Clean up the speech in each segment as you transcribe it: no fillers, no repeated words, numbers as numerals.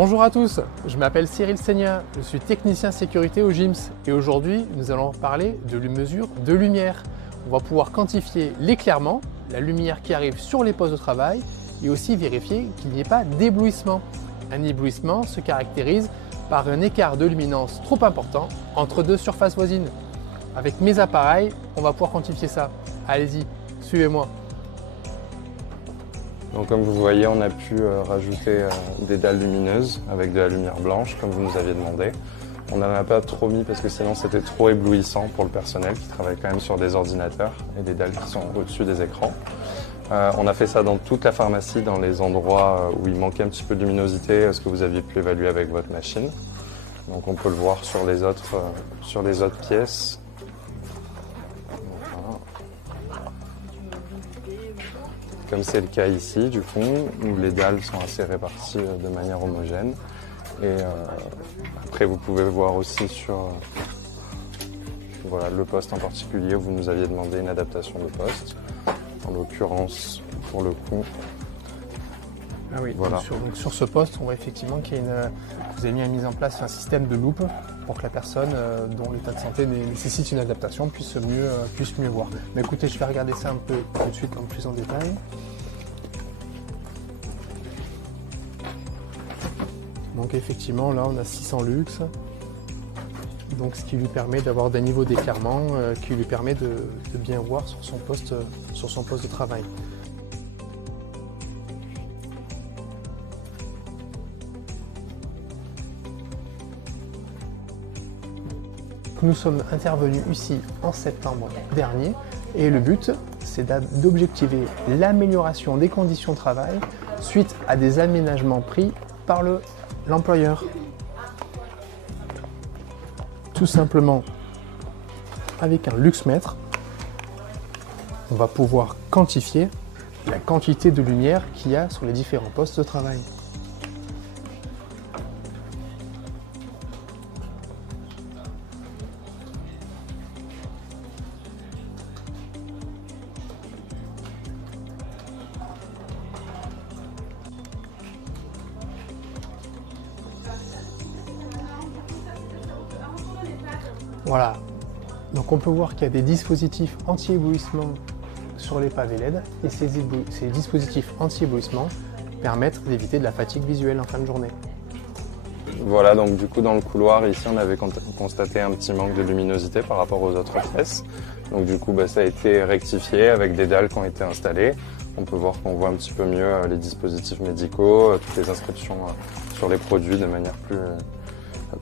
Bonjour à tous, je m'appelle Cyril Seigna, je suis technicien sécurité au GIMS et aujourd'hui nous allons parler de la mesure de lumière. On va pouvoir quantifier l'éclairement, la lumière qui arrive sur les postes de travail et aussi vérifier qu'il n'y ait pas d'éblouissement. Un éblouissement se caractérise par un écart de luminance trop important entre deux surfaces voisines. Avec mes appareils, on va pouvoir quantifier ça. Allez-y, suivez-moi. Donc comme vous voyez, on a pu rajouter des dalles lumineuses avec de la lumière blanche, comme vous nous aviez demandé. On n'en a pas trop mis parce que sinon c'était trop éblouissant pour le personnel qui travaille quand même sur des ordinateurs et des dalles qui sont au-dessus des écrans. On a fait ça dans toute la pharmacie, dans les endroits où il manquait un petit peu de luminosité, ce que vous aviez pu évaluer avec votre machine. Donc on peut le voir sur les autres pièces. Comme c'est le cas ici, du coup, où les dalles sont assez réparties de manière homogène. Et après, vous pouvez voir aussi sur le poste en particulier où vous nous aviez demandé une adaptation de poste. En l'occurrence, pour le coup. Ah oui, voilà. donc sur ce poste, on voit effectivement qu'il y a vous avez mis en mise en place un système de loupe pour que la personne dont l'état de santé nécessite une adaptation puisse mieux voir. Mais écoutez, je vais regarder ça un peu tout de suite en plus en détail. Donc effectivement, là, on a 600 lux. Donc ce qui lui permet d'avoir des niveaux d'éclairement qui lui permet de bien voir sur son poste de travail. Nous sommes intervenus ici en septembre dernier et le but c'est d'objectiver l'amélioration des conditions de travail suite à des aménagements pris par l'employeur. Tout simplement avec un luxmètre, on va pouvoir quantifier la quantité de lumière qu'il y a sur les différents postes de travail. Voilà, donc on peut voir qu'il y a des dispositifs anti-éblouissement sur les pavés LED et ces dispositifs anti-éblouissement permettent d'éviter de la fatigue visuelle en fin de journée. Voilà, donc du coup dans le couloir ici on avait constaté un petit manque de luminosité par rapport aux autres pièces. Donc du coup ça a été rectifié avec des dalles qui ont été installées. On peut voir qu'on voit un petit peu mieux les dispositifs médicaux, toutes les inscriptions sur les produits de manière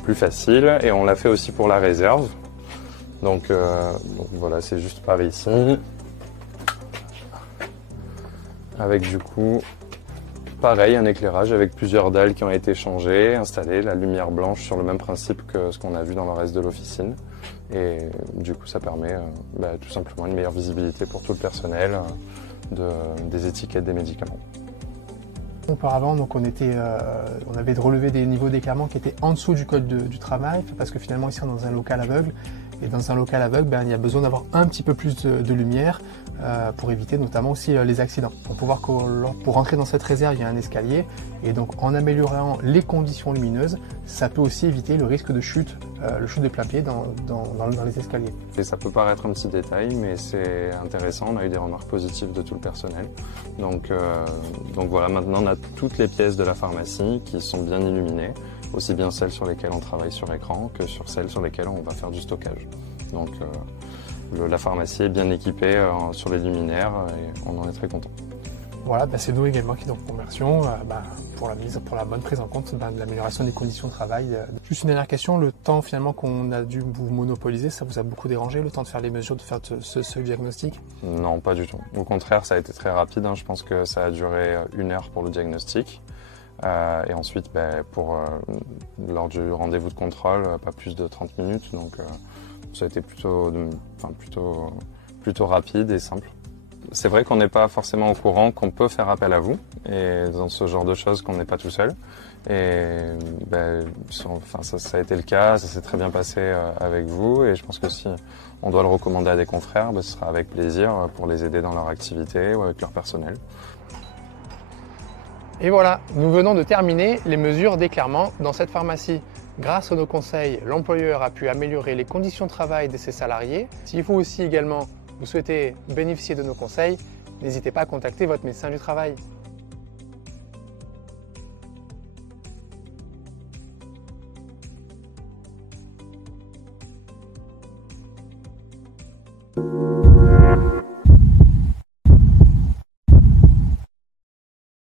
plus facile. Et on l'a fait aussi pour la réserve. Donc voilà, c'est juste pareil ici. Avec du coup, pareil, un éclairage avec plusieurs dalles qui ont été changées, installées, la lumière blanche sur le même principe que ce qu'on a vu dans le reste de l'officine. Et du coup, ça permet tout simplement une meilleure visibilité pour tout le personnel des étiquettes des médicaments. Auparavant, donc on avait relevé des niveaux d'éclairement qui étaient en dessous du code du travail, parce que finalement ici on est dans un local aveugle, et dans un local aveugle, il y a besoin d'avoir un petit peu plus de lumière pour éviter notamment aussi les accidents. On peut voir que pour rentrer dans cette réserve, il y a un escalier, et donc en améliorant les conditions lumineuses, ça peut aussi éviter le risque de chute, le chute de plein pied dans les escaliers. Et ça peut paraître un petit détail, mais c'est intéressant, on a eu des remarques positives de tout le personnel. Donc voilà, maintenant on a toutes les pièces de la pharmacie qui sont bien illuminées, aussi bien celles sur lesquelles on travaille sur écran que sur celles sur lesquelles on va faire du stockage. Donc la pharmacie est bien équipée sur les luminaires et on en est très content. Voilà, c'est nous également qui nous remercions pour la bonne prise en compte de l'amélioration des conditions de travail. Juste une dernière question, le temps finalement qu'on a dû vous monopoliser, ça vous a beaucoup dérangé, le temps de faire les mesures, de faire ce diagnostic? Non, pas du tout. Au contraire, ça a été très rapide. Je pense que ça a duré 1 heure pour le diagnostic. Et ensuite, lors du rendez-vous de contrôle, pas plus de 30 minutes. Donc ça a été plutôt rapide et simple. C'est vrai qu'on n'est pas forcément au courant qu'on peut faire appel à vous et dans ce genre de choses qu'on n'est pas tout seul. Et ça a été le cas, ça s'est très bien passé avec vous et je pense que si on doit le recommander à des confrères, ce sera avec plaisir pour les aider dans leur activité ou avec leur personnel. Et voilà, nous venons de terminer les mesures d'éclairement dans cette pharmacie. Grâce à nos conseils, l'employeur a pu améliorer les conditions de travail de ses salariés. Si vous aussi également, vous souhaitez bénéficier de nos conseils, n'hésitez pas à contacter votre médecin du travail. Thank you.